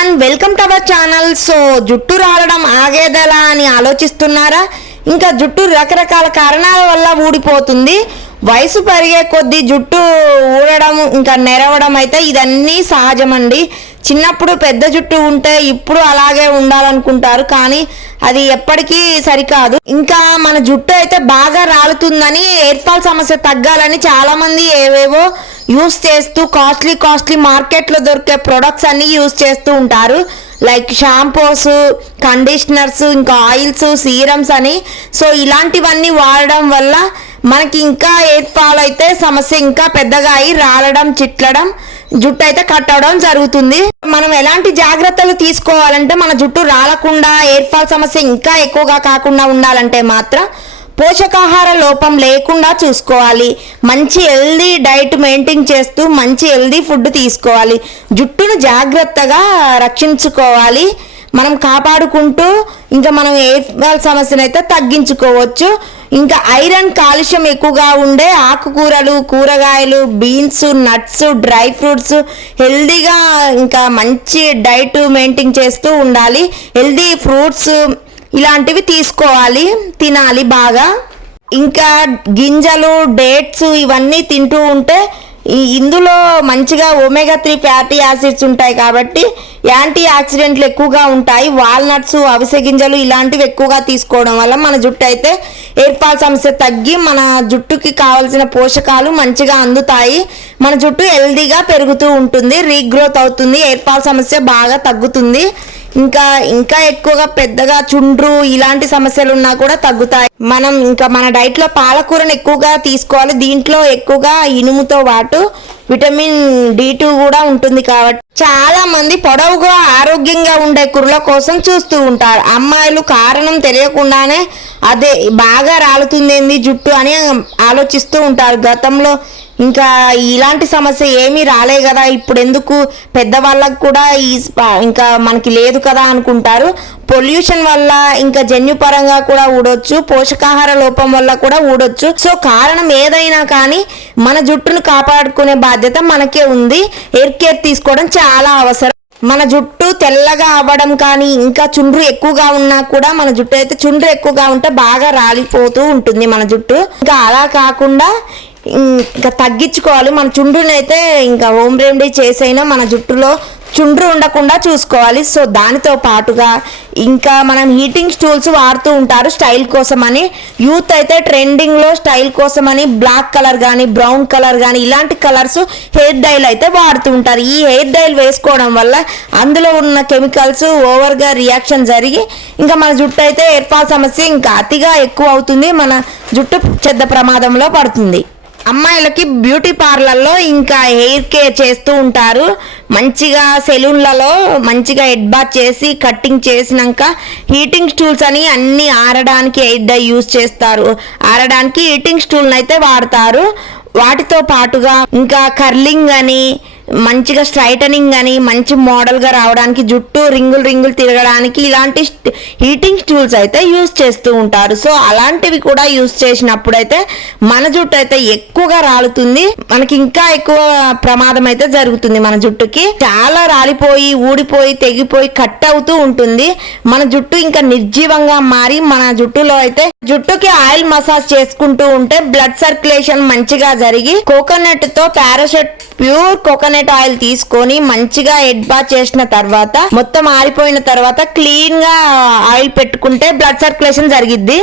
Everyone welcome to our channel. So జుట్టు రాలడం ఆగేదలా అని ఆలోచిస్తున్నారా? ఇంకా జుట్టు రకరకాల కారణాల వల్ల ఊడిపోతుంది. వయసు పెరిగే కొద్దీ జుట్టు ఊడడం ఇంకా నెరవడం అయితే ఇదన్నీ సహజమండి. చిన్నప్పుడు పెద్ద జుట్టు ఉంటే ఇప్పుడు అలాగే ఉండాలనుకుంటారు, కానీ అది ఎప్పటికీ సరికాదు. ఇంకా మన జుట్టు అయితే బాగా రాలుతుందని, హెయిర్ ఫాల్ సమస్య తగ్గాలని చాలామంది ఏవేవో యూస్ చేస్తూ కాస్ట్లీ మార్కెట్లో దొరికే ప్రొడక్ట్స్ అన్నీ యూస్ చేస్తూ ఉంటారు. లైక్ షాంపూస్, కండిషనర్స్, ఇంకా ఆయిల్స్, సీరమ్స్ అని. సో ఇలాంటివన్నీ వాడడం వల్ల మనకి ఇంకా హెయిర్ ఫాల్ అయితే సమస్య ఇంకా పెద్దగా అయి రాలడం, చిట్లడం, జుట్టు అయితే కట్ అవడం జరుగుతుంది. మనం ఎలాంటి జాగ్రత్తలు తీసుకోవాలంటే మన జుట్టు రాలకుండా, హెయిర్ ఫాల్ సమస్య ఇంకా ఎక్కువగా కాకుండా ఉండాలంటే మాత్రం పోషకాహార లోపం లేకుండా చూసుకోవాలి. మంచి హెల్దీ డైట్ మెయింటైన్ చేస్తూ మంచి హెల్దీ ఫుడ్ తీసుకోవాలి. జుట్టును జాగ్రత్తగా రక్షించుకోవాలి. మనం కాపాడుకుంటూ ఇంకా మనం హెయిర్ ఫాల్ సమస్యను అయితే తగ్గించుకోవచ్చు. ఇంకా ఐరన్, కాల్షియం ఎక్కువగా ఉండే ఆకుకూరలు, కూరగాయలు, బీన్స్, నట్స్, డ్రై ఫ్రూట్స్ హెల్దీగా ఇంకా మంచి డైట్ మెయింటైన్ చేస్తూ ఉండాలి. హెల్దీ ఫ్రూట్స్ ఇలాంటివి తీసుకోవాలి, తినాలి బాగా. ఇంకా గింజలు, డేట్స్ ఇవన్నీ తింటూ ఉంటే ఇందులో మంచిగా ఒమేగా 3 ఫ్యాటీ యాసిడ్స్ ఉంటాయి కాబట్టి యాంటీ ఆక్సిడెంట్లు ఎక్కువగా ఉంటాయి. వాల్నట్స్, అవిసె గింజలు ఇలాంటివి ఎక్కువగా తీసుకోవడం వల్ల మన జుట్టు అయితే హెయిర్ ఫాల్ సమస్య తగ్గి మన జుట్టుకి కావాల్సిన పోషకాలు మంచిగా అందుతాయి. మన జుట్టు హెల్దీగా పెరుగుతూ ఉంటుంది, రీగ్రోత్ అవుతుంది, హెయిర్ ఫాల్ సమస్య బాగా తగ్గుతుంది. ఇంకా ఎక్కువగా పెద్దగా చుండ్రు ఇలాంటి సమస్యలు ఉన్నా కూడా తగ్గుతాయి. మనం ఇంకా మన డైట్లో పాలకూరను ఎక్కువగా తీసుకోవాలి. దీంట్లో ఎక్కువగా ఇనుముతో పాటు విటమిన్ D2 కూడా ఉంటుంది కాబట్టి చాలా మంది పొడవుగా ఆరోగ్యంగా ఉండే కుర్ల కోసం చూస్తూ ఉంటారు. అమ్మాయిలు కారణం తెలియకుండానే అదే బాగా రాలుతుంది జుట్టు అని ఆలోచిస్తూ ఉంటారు. గతంలో ఇంకా ఇలాంటి సమస్య ఏమీ రాలే కదా, ఇప్పుడు ఎందుకు పెద్దవాళ్ళకు కూడా ఇంకా మనకి లేదు కదా అనుకుంటారు. పొల్యూషన్ వల్ల ఇంకా జన్యుపరంగా కూడా ఊడొచ్చు, పోషకాహార లోపం వల్ల కూడా ఊడొచ్చు. సో కారణం ఏదైనా కానీ మన జుట్టును కాపాడుకునే బాధ్యత మనకే ఉంది. హెయిర్ కేర్ తీసుకోవడం చాలా అవసరం. మన జుట్టు తెల్లగా అవ్వడం కానీ, ఇంకా చుండ్రు ఎక్కువగా ఉన్నా కూడా, మన జుట్టు అయితే చుండ్రు ఎక్కువగా ఉంటే బాగా రాలిపోతూ ఉంటుంది మన జుట్టు. ఇంకా అలా కాకుండా ఇంకా తగ్గించుకోవాలి. మన చుండ్రుని అయితే ఇంకా హోమ్ రెమెడీ చేసైనా మన జుట్టులో చుండ్రు ఉండకుండా చూసుకోవాలి. సో దానితో పాటుగా ఇంకా మనం హీటింగ్ స్టూల్స్ వాడుతూ ఉంటారు స్టైల్ కోసమని. యూత్ అయితే ట్రెండింగ్లో స్టైల్ కోసమని బ్లాక్ కలర్ కానీ, బ్రౌన్ కలర్ కానీ ఇలాంటి కలర్స్ హెయిర్ డైల్ అయితే వాడుతూ ఉంటారు. ఈ హెయిర్ డైల్ వేసుకోవడం వల్ల అందులో ఉన్న కెమికల్స్ ఓవర్గా రియాక్షన్ జరిగి ఇంకా మన జుట్టు అయితే హెయిర్ ఫాల్ సమస్య ఇంకా అతిగా ఎక్కువ అవుతుంది. మన జుట్టు చెడ్డ ప్రమాదంలో పడుతుంది. అమ్మాయిలకి బ్యూటీ పార్లర్లో ఇంకా హెయిర్ కేర్ చేస్తూ ఉంటారు. మంచిగా సెలూన్లలో మంచిగా హెడ్ బాత్ చేసి కట్టింగ్ చేసినాక హీటింగ్ స్టూల్స్ అని అన్ని ఆరడానికి హెయిర్ డై యూజ్ చేస్తారు. ఆరడానికి హీటింగ్ స్టూల్ని అయితే వాడతారు. వాటితో పాటుగా ఇంకా కర్లింగ్ అని, మంచిగా స్ట్రైటనింగ్ అని, మంచి మోడల్గా రావడానికి, జుట్టు రింగులు తిరగడానికి ఇలాంటి హీటింగ్ స్టూల్స్ అయితే యూజ్ చేస్తూ ఉంటారు. సో అలాంటివి కూడా యూజ్ చేసినప్పుడైతే మన జుట్టు అయితే ఎక్కువగా రాలుతుంది, మనకి ఇంకా ఎక్కువ ప్రమాదం అయితే జరుగుతుంది. మన జుట్టుకి చాలా రాలిపోయి, ఊడిపోయి, తెగిపోయి కట్ అవుతూ ఉంటుంది. మన జుట్టు ఇంకా నిర్జీవంగా మారి మన జుట్టులో అయితే జుట్టుకి ఆయిల్ మసాజ్ చేసుకుంటూ ఉంటే బ్లడ్ సర్క్యులేషన్ మంచిగా జరిగి కోకోనట్ తో పారాషూట్ ప్యూర్ కోకోనట్ ఆయిల్ తీసుకొని మంచిగా హెడ్ బాత్ చేసిన తర్వాత మొత్తం ఆరిపోయిన తర్వాత క్లీన్ గా ఆయిల్ పెట్టుకుంటే బ్లడ్ సర్క్యులేషన్ జరిగిద్ది.